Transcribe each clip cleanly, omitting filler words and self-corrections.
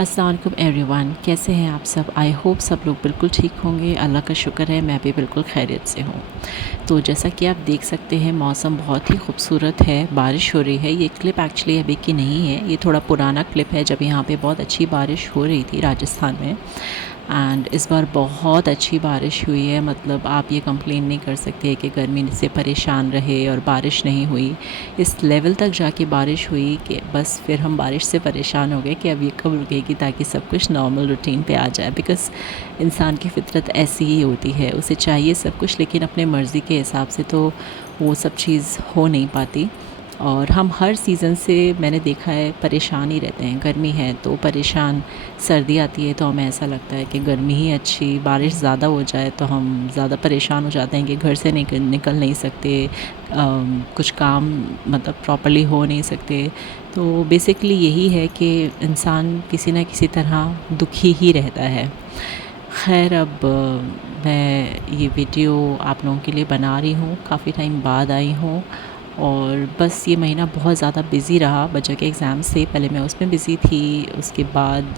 अस्सलाम वालेकुम एवरीवन, कैसे हैं आप सब। आई होप सब लोग बिल्कुल ठीक होंगे। अल्लाह का शुक्र है मैं भी बिल्कुल खैरियत से हूँ। तो जैसा कि आप देख सकते हैं मौसम बहुत ही खूबसूरत है, बारिश हो रही है। ये क्लिप एक्चुअली अभी की नहीं है, ये थोड़ा पुराना क्लिप है जब यहाँ पे बहुत अच्छी बारिश हो रही थी राजस्थान में। एंड इस बार बहुत अच्छी बारिश हुई है, मतलब आप ये कंप्लेन नहीं कर सकते कि गर्मी से परेशान रहे और बारिश नहीं हुई। इस लेवल तक जाके बारिश हुई कि बस फिर हम बारिश से परेशान हो गए कि अब ये कब रुकेगी ताकि सब कुछ नॉर्मल रूटीन पे आ जाए। बिकॉज़ इंसान की फ़ितरत ऐसी ही होती है, उसे चाहिए सब कुछ लेकिन अपने मर्ज़ी के हिसाब से तो वो सब चीज़ हो नहीं पाती। और हम हर सीज़न से मैंने देखा है परेशान ही रहते हैं। गर्मी है तो परेशान, सर्दी आती है तो हमें ऐसा लगता है कि गर्मी ही अच्छी, बारिश ज़्यादा हो जाए तो हम ज़्यादा परेशान हो जाते हैं कि घर से निकल नहीं सकते, कुछ काम मतलब प्रॉपर्ली हो नहीं सकते। तो बेसिकली यही है कि इंसान किसी न किसी तरह दुखी ही रहता है। खैर अब मैं ये वीडियो आप लोगों के लिए बना रही हूँ, काफ़ी टाइम बाद आई हूँ। और बस ये महीना बहुत ज़्यादा बिज़ी रहा बच्चों के एग्ज़ाम से, पहले मैं उसमें बिज़ी थी, उसके बाद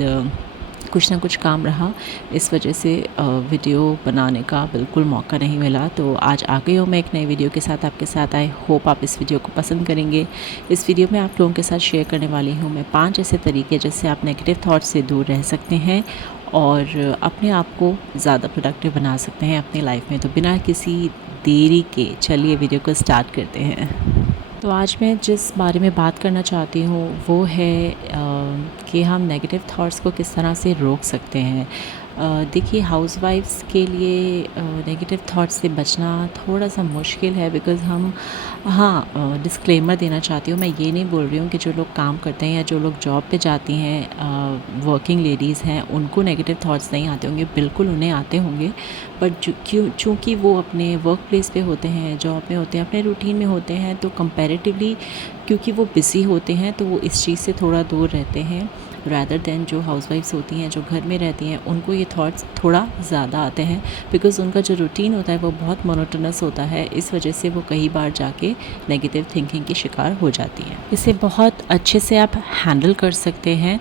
कुछ ना कुछ काम रहा, इस वजह से वीडियो बनाने का बिल्कुल मौका नहीं मिला। तो आज आ गई हूँ मैं एक नई वीडियो के साथ आपके साथ। आई होप आप इस वीडियो को पसंद करेंगे। इस वीडियो में आप लोगों के साथ शेयर करने वाली हूँ मैं 5 ऐसे तरीके जिससे आप नेगेटिव थॉट्स से दूर रह सकते हैं और अपने आप को ज़्यादा प्रोडक्टिव बना सकते हैं अपनी लाइफ में। तो बिना किसी देरी के चलिए वीडियो को स्टार्ट करते हैं। तो आज मैं जिस बारे में बात करना चाहती हूँ वो है कि हम नेगेटिव थॉट्स को किस तरह से रोक सकते हैं। देखिए हाउसवाइफ्स के लिए नेगेटिव थॉट्स से बचना थोड़ा सा मुश्किल है, बिकॉज़ हम डिस्क्लेमर देना चाहती हूँ। मैं ये नहीं बोल रही हूँ कि जो लोग काम करते हैं या जो लोग जॉब पे जाती हैं, वर्किंग लेडीज़ हैं, उनको नेगेटिव थॉट्स नहीं आते होंगे। बिल्कुल उन्हें आते होंगे, बट चूँकि वो अपने वर्क प्लेस पे होते हैं, जॉब में होते हैं, अपने रूटीन में होते हैं, तो कंपैरेटिवली क्योंकि वो बिज़ी होते हैं तो वो इस चीज़ से थोड़ा दूर रहते हैं रैदर दैन जो हाउसवाइफ्स होती हैं, जो घर में रहती हैं, उनको ये थॉट्स थोड़ा ज़्यादा आते हैं। बिकॉज़ उनका जो रूटीन होता है वो बहुत मोनोटोनस होता है, इस वजह से वो कई बार जाके नेगेटिव थिंकिंग की शिकार हो जाती हैं। इसे बहुत अच्छे से आप हैंडल कर सकते हैं,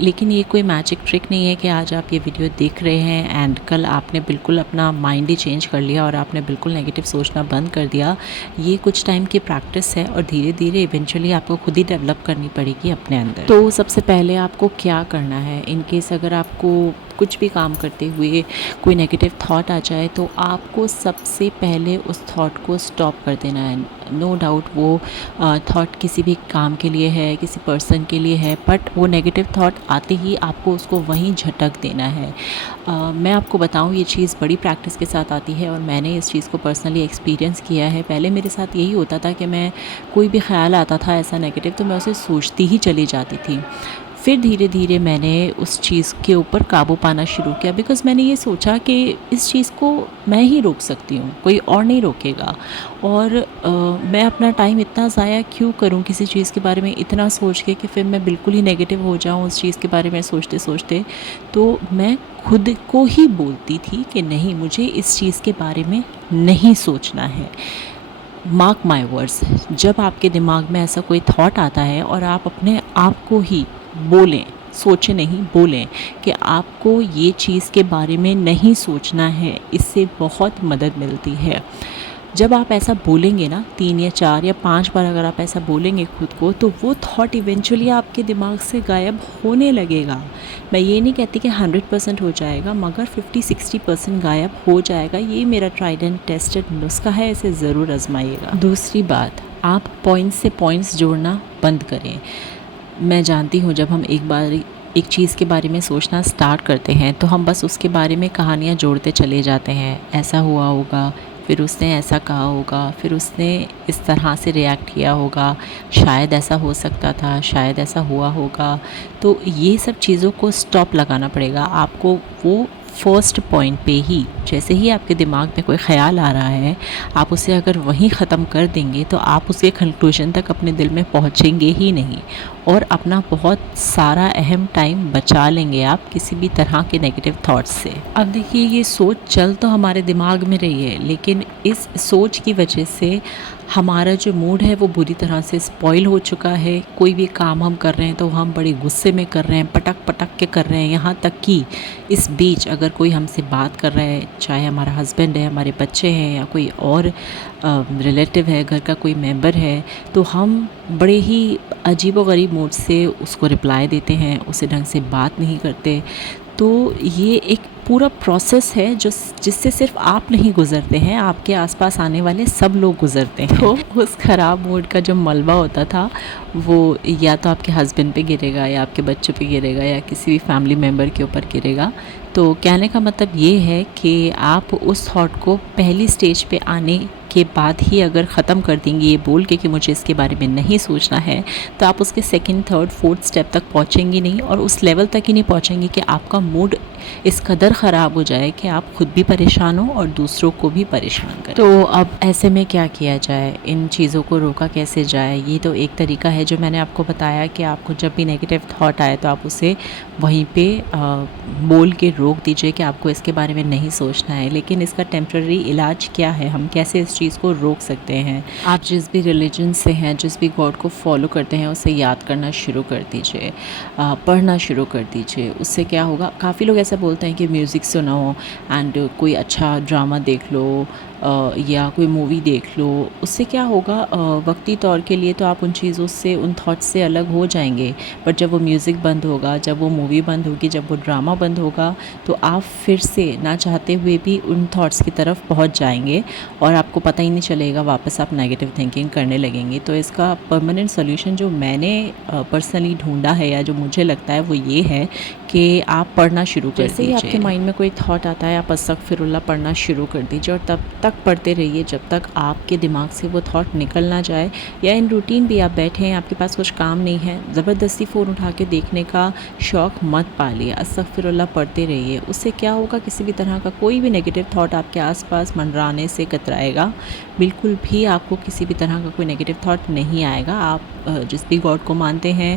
लेकिन ये कोई मैजिक ट्रिक नहीं है कि आज आप ये वीडियो देख रहे हैं एंड कल आपने बिल्कुल अपना माइंड ही चेंज कर लिया और आपने बिल्कुल नेगेटिव सोचना बंद कर दिया। ये कुछ टाइम की प्रैक्टिस है और धीरे धीरे इवेंचुअली आपको खुद ही डेवलप करनी पड़ेगी अपने अंदर। तो सबसे पहले आपको क्या करना है, इन केस अगर आपको कुछ भी काम करते हुए कोई नेगेटिव थॉट आ जाए तो आपको सबसे पहले उस थॉट को स्टॉप कर देना है। नो डाउट वो थॉट किसी भी काम के लिए है, किसी पर्सन के लिए है, बट वो नेगेटिव थॉट आते ही आपको उसको वहीं झटक देना है। मैं आपको बताऊं ये चीज़ बड़ी प्रैक्टिस के साथ आती है और मैंने इस चीज़ को पर्सनली एक्सपीरियंस किया है। पहले मेरे साथ यही होता था कि मैं कोई भी ख्याल आता था ऐसा नेगेटिव तो मैं उसे सोचती ही चली जाती थी। फिर धीरे धीरे मैंने उस चीज़ के ऊपर काबू पाना शुरू किया, बिकॉज़ मैंने ये सोचा कि इस चीज़ को मैं ही रोक सकती हूँ, कोई और नहीं रोकेगा। और मैं अपना टाइम इतना ज़ाया क्यों करूँ किसी चीज़ के बारे में इतना सोच के कि फिर मैं बिल्कुल ही नेगेटिव हो जाऊँ उस चीज़ के बारे में सोचते सोचते। तो मैं खुद को ही बोलती थी कि नहीं, मुझे इस चीज़ के बारे में नहीं सोचना है। मार्क माई वर्ड्स, जब आपके दिमाग में ऐसा कोई थॉट आता है और आप अपने आप को ही बोलें, सोचें नहीं बोलें कि आपको ये चीज़ के बारे में नहीं सोचना है, इससे बहुत मदद मिलती है। जब आप ऐसा बोलेंगे ना 3 या 4 या 5 बार अगर आप ऐसा बोलेंगे खुद को, तो वो थॉट इवेंचुअली आपके दिमाग से गायब होने लगेगा। मैं ये नहीं कहती कि 100% हो जाएगा, मगर 50-60% गायब हो जाएगा। ये मेरा ट्राइड एंड टेस्टेड नुस्खा है, इसे ज़रूर आजमाइएगा। दूसरी बात, आप पॉइंट्स से पॉइंट्स जोड़ना बंद करें। मैं जानती हूँ जब हम एक बार एक चीज़ के बारे में सोचना स्टार्ट करते हैं तो हम बस उसके बारे में कहानियाँ जोड़ते चले जाते हैं। ऐसा हुआ होगा, फिर उसने ऐसा कहा होगा, फिर उसने इस तरह से रिएक्ट किया होगा, शायद ऐसा हो सकता था, शायद ऐसा हुआ होगा। तो ये सब चीज़ों को स्टॉप लगाना पड़ेगा आपको। वो फर्स्ट पॉइंट पे ही जैसे ही आपके दिमाग में कोई ख़्याल आ रहा है, आप उसे अगर वहीं ख़त्म कर देंगे तो आप उसके कंक्लूजन तक अपने दिल में पहुँचेंगे ही नहीं और अपना बहुत सारा अहम टाइम बचा लेंगे आप किसी भी तरह के नेगेटिव थॉट्स से। अब देखिए, ये सोच चल तो हमारे दिमाग में रही है, लेकिन इस सोच की वजह से हमारा जो मूड है वो बुरी तरह से स्पॉइल हो चुका है। कोई भी काम हम कर रहे हैं तो हम बड़े गुस्से में कर रहे हैं, पटक पटक के कर रहे हैं। यहाँ तक कि इस बीच अगर कोई हमसे बात कर रहा है, चाहे हमारा हस्बैंड है, हमारे बच्चे हैं या कोई और रिलेटिव है, घर का कोई मेंबर है, तो हम बड़े ही अजीबोगरीब मूड से उसको रिप्लाई देते हैं, उसे ढंग से बात नहीं करते। तो ये एक पूरा प्रोसेस है जो जिससे सिर्फ आप नहीं गुज़रते हैं, आपके आसपास आने वाले सब लोग गुज़रते हैं। तो उस ख़राब मूड का जो मलबा होता था वो या तो आपके हस्बैंड पे गिरेगा या आपके बच्चों पे गिरेगा या किसी भी फैमिली मेम्बर के ऊपर गिरेगा। तो कहने का मतलब ये है कि आप उस थॉट को पहली स्टेज पे आने के बाद ही अगर ख़त्म कर देंगे ये बोल के कि मुझे इसके बारे में नहीं सोचना है, तो आप उसके सेकंड, थर्ड, फोर्थ स्टेप तक पहुंचेंगे नहीं और उस लेवल तक ही नहीं पहुंचेंगे कि आपका मूड इस कदर ख़राब हो जाए कि आप खुद भी परेशान हो और दूसरों को भी परेशान करें। तो अब ऐसे में क्या किया जाए, इन चीज़ों को रोका कैसे जाए? ये तो एक तरीका है जो मैंने आपको बताया कि आपको जब भी नेगेटिव थॉट आए तो आप उसे वहीं पे बोल के रोक दीजिए कि आपको इसके बारे में नहीं सोचना है। लेकिन इसका टेम्प्रेरी इलाज क्या है, हम कैसे इस चीज़ को रोक सकते हैं? आप जिस भी रिलीजन से हैं, जिस भी गॉड को फॉलो करते हैं, उसे याद करना शुरू कर दीजिए, पढ़ना शुरू कर दीजिए। उससे क्या होगा, काफ़ी लोग ऐसा बोलते हैं कि म्यूज़िक सुनो एंड कोई अच्छा ड्रामा देख लो या कोई मूवी देख लो। उससे क्या होगा, वक्ती तौर के लिए तो आप उन चीज़ों से, उन थॉट्स से अलग हो जाएंगे, बट जब वो म्यूज़िक बंद होगा, जब वो मूवी बंद होगी, जब वो ड्रामा बंद होगा, तो आप फिर से ना चाहते हुए भी उन थॉट्स की तरफ पहुंच जाएंगे और आपको पता ही नहीं चलेगा, वापस आप नेगेटिव थिंकिंग करने लगेंगे। तो इसका परमानेंट सोल्यूशन जो मैंने पर्सनली ढूंढा है या जो मुझे लगता है वो ये है कि आप पढ़ना शुरू कर दीजिए। आपके माइंड में कोई थॉट आता है, आप अस्तगफिरुल्लाह पढ़ना शुरू कर दीजिए और तब तक पढ़ते रहिए जब तक आपके दिमाग से वो थॉट निकल ना जाए। या इन रूटीन भी आप बैठे हैं, आपके पास कुछ काम नहीं है, ज़बरदस्ती फ़ोन उठा के देखने का शौक़ मत पालिए, अस्तगफिरुल्लाह पढ़ते रहिए। उससे क्या होगा, किसी भी तरह का कोई भी नेगेटिव थॉट आपके आसपास मंडराने से कतराएगा, बिल्कुल भी आपको किसी भी तरह का कोई नेगेटिव थॉट नहीं आएगा। आप जिस भी गॉड को मानते हैं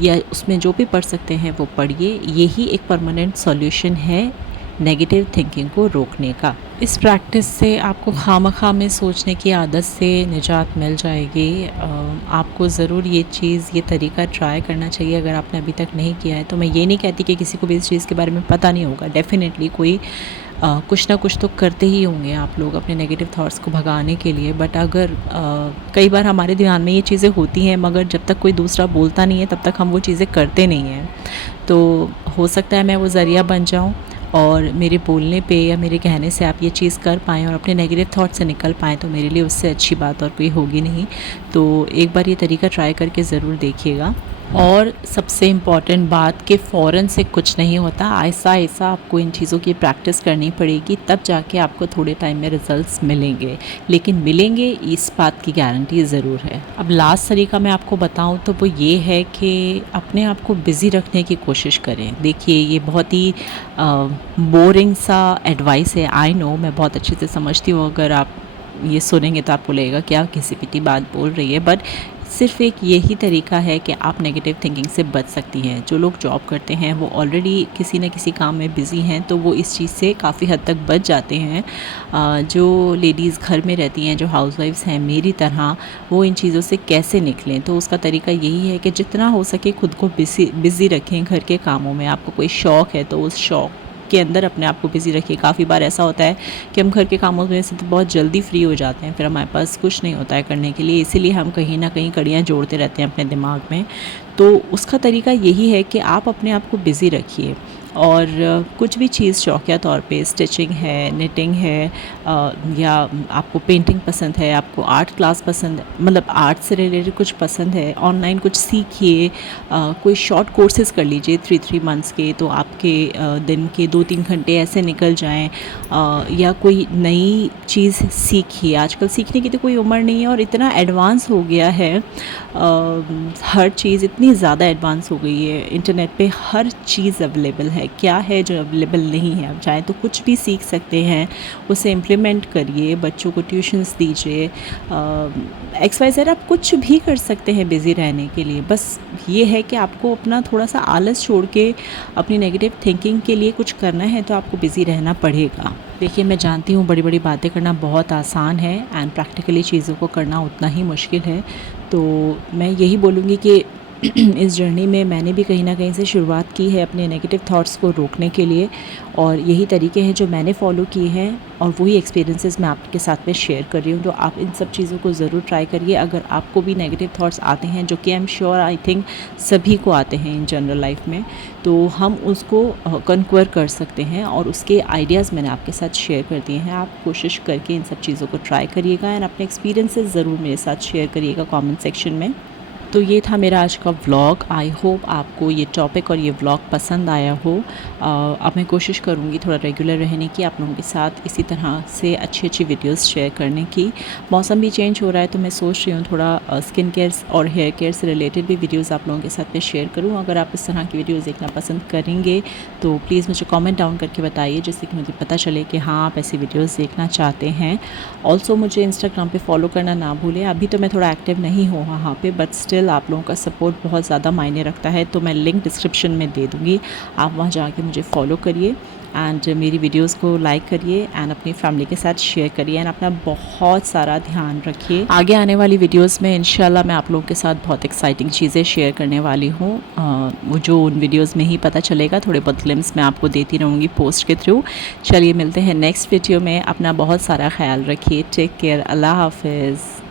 या उसमें जो भी पढ़ सकते हैं वो पढ़िए। यही एक परमानेंट सॉल्यूशन है नेगेटिव थिंकिंग को रोकने का। इस प्रैक्टिस से आपको खामखा में सोचने की आदत से निजात मिल जाएगी। आपको ज़रूर ये चीज़, ये तरीका ट्राई करना चाहिए अगर आपने अभी तक नहीं किया है। तो मैं ये नहीं कहती कि किसी को भी इस चीज़ के बारे में पता नहीं होगा, डेफ़िनेटली कोई कुछ ना कुछ तो करते ही होंगे आप लोग अपने नेगेटिव थॉट्स को भगाने के लिए। बट अगर कई बार हमारे ध्यान में ये चीज़ें होती हैं, मगर जब तक कोई दूसरा बोलता नहीं है तब तक हम वो चीज़ें करते नहीं हैं। तो हो सकता है मैं वो ज़रिया बन जाऊँ और मेरे बोलने पे या मेरे कहने से आप ये चीज़ कर पाएँ और अपने नेगेटिव थॉट से निकल पाएँ, तो मेरे लिए उससे अच्छी बात और कोई होगी नहीं। तो एक बार ये तरीका ट्राई करके ज़रूर देखिएगा। और सबसे इम्पॉर्टेंट बात कि फ़ौरन से कुछ नहीं होता, आहिस्ता आहिस्ता आपको इन चीज़ों की प्रैक्टिस करनी पड़ेगी, तब जाके आपको थोड़े टाइम में रिज़ल्ट्स मिलेंगे। लेकिन मिलेंगे, इस बात की गारंटी ज़रूर है। अब लास्ट तरीका मैं आपको बताऊं तो वो ये है कि अपने आप को बिज़ी रखने की कोशिश करें। देखिए, ये बहुत ही बोरिंग सा एडवाइस है, आई नो, मैं बहुत अच्छे से समझती हूँ। अगर आप ये सुनेंगे तो आपको लगेगा कि आप किसी पिटी बात बोल रही है, बट सिर्फ एक यही तरीका है कि आप नेगेटिव थिंकिंग से बच सकती हैं। जो लोग जॉब करते हैं वो ऑलरेडी किसी न किसी काम में बिज़ी हैं, तो वो इस चीज़ से काफ़ी हद तक बच जाते हैं। जो लेडीज़ घर में रहती हैं, जो हाउसवाइफ्स हैं मेरी तरह, वो इन चीज़ों से कैसे निकलें, तो उसका तरीका यही है कि जितना हो सके खुद को बिज़ी रखें घर के कामों में। आपको कोई शौक़ है तो उस शौक़ के अंदर अपने आप को बिज़ी रखिए। काफ़ी बार ऐसा होता है कि हम घर के कामों में से तो बहुत जल्दी फ्री हो जाते हैं, फिर हमारे पास कुछ नहीं होता है करने के लिए, इसीलिए हम कहीं ना कहीं कड़ियाँ जोड़ते रहते हैं अपने दिमाग में। तो उसका तरीका यही है कि आप अपने आप को बिज़ी रखिए और कुछ भी चीज़ शौकिया तौर पे, स्टिचिंग है, निटिंग है, या आपको पेंटिंग पसंद है, आपको आर्ट क्लास पसंद, मतलब आर्ट से रिलेटेड कुछ पसंद है, ऑनलाइन कुछ सीखिए, कोई शॉर्ट कोर्सेज़ कर लीजिए 3 मंथ्स के, तो आपके दिन के 2-3 घंटे ऐसे निकल जाएं। या कोई नई चीज़ सीखिए। आजकल सीखने की तो कोई उम्र नहीं है और इतना एडवांस हो गया है, हर चीज़ इतनी ज़्यादा एडवांस हो गई है, इंटरनेट पे हर चीज़ अवेलेबल है है, क्या है जो अवेलेबल नहीं है। आप चाहें तो कुछ भी सीख सकते हैं, उसे इम्प्लीमेंट करिए, बच्चों को ट्यूशन्स दीजिए, XYZ आप कुछ भी कर सकते हैं बिज़ी रहने के लिए। बस ये है कि आपको अपना थोड़ा सा आलस छोड़ के अपनी नेगेटिव थिंकिंग के लिए कुछ करना है, तो आपको बिज़ी रहना पड़ेगा। देखिए, मैं जानती हूँ बड़ी बड़ी बातें करना बहुत आसान है एंड प्रैक्टिकली चीज़ों को करना उतना ही मुश्किल है। तो मैं यही बोलूँगी कि इस जर्नी में मैंने भी कहीं न कहीं से शुरुआत की है अपने नेगेटिव थॉट्स को रोकने के लिए, और यही तरीके हैं जो मैंने फ़ॉलो किए हैं और वही एक्सपीरियंसेस मैं आपके साथ में शेयर कर रही हूँ। तो आप इन सब चीज़ों को ज़रूर ट्राई करिए। अगर आपको भी नेगेटिव थॉट्स आते हैं, जो कि I am sure I think सभी को आते हैं इन जनरल लाइफ में, तो हम उसको कन्क्वर कर सकते हैं, और उसके आइडियाज़ मैंने आपके साथ शेयर कर दिए हैं। आप कोशिश करके इन सब चीज़ों को ट्राई करिएगा एंड अपने एक्सपीरियंसेस ज़रूर मेरे साथ शेयर करिएगा कमेंट सेक्शन में। तो ये था मेरा आज का व्लॉग। आई होप आपको ये टॉपिक और ये व्लॉग पसंद आया हो। अब मैं कोशिश करूँगी थोड़ा रेगुलर रहने की, आप लोगों के साथ इसी तरह से अच्छी अच्छी वीडियोस शेयर करने की। मौसम भी चेंज हो रहा है, तो मैं सोच रही हूँ थोड़ा स्किन केयर और हेयर केयर से रिलेटेड भी वीडियोज़ आप लोगों के साथ में शेयर करूँ। अगर आप इस तरह की वीडियोज़ देखना पसंद करेंगे तो प्लीज़ मुझे कॉमेंट डाउन करके बताइए, जिससे कि मुझे पता चले कि हाँ, आप ऐसी वीडियोज़ देखना चाहते हैं। ऑल्सो मुझे इंस्टाग्राम पे फॉलो करना ना भूलें। अभी तो मैं थोड़ा एक्टिव नहीं हूँ वहाँ पे, बट स्टिल आप लोगों का सपोर्ट बहुत ज़्यादा मायने रखता है, तो मैं लिंक डिस्क्रिप्शन में दे दूँगी। आप वहाँ जाके मुझे फॉलो करिए एंड मेरी वीडियोस को लाइक करिए एंड अपनी फैमिली के साथ शेयर करिए एंड अपना बहुत सारा ध्यान रखिए। आगे आने वाली वीडियोस में इंशाल्लाह मैं आप लोगों के साथ बहुत एक्साइटिंग चीज़ें शेयर करने वाली हूँ। वो जो उन वीडियोस में ही पता चलेगा, थोड़े बहुत ग्लिम्स मैं आपको देती रहूँगी पोस्ट के थ्रू। चलिए मिलते हैं नेक्स्ट वीडियो में। अपना बहुत सारा ख्याल रखिए। Take care. अल्लाह हाफिज़।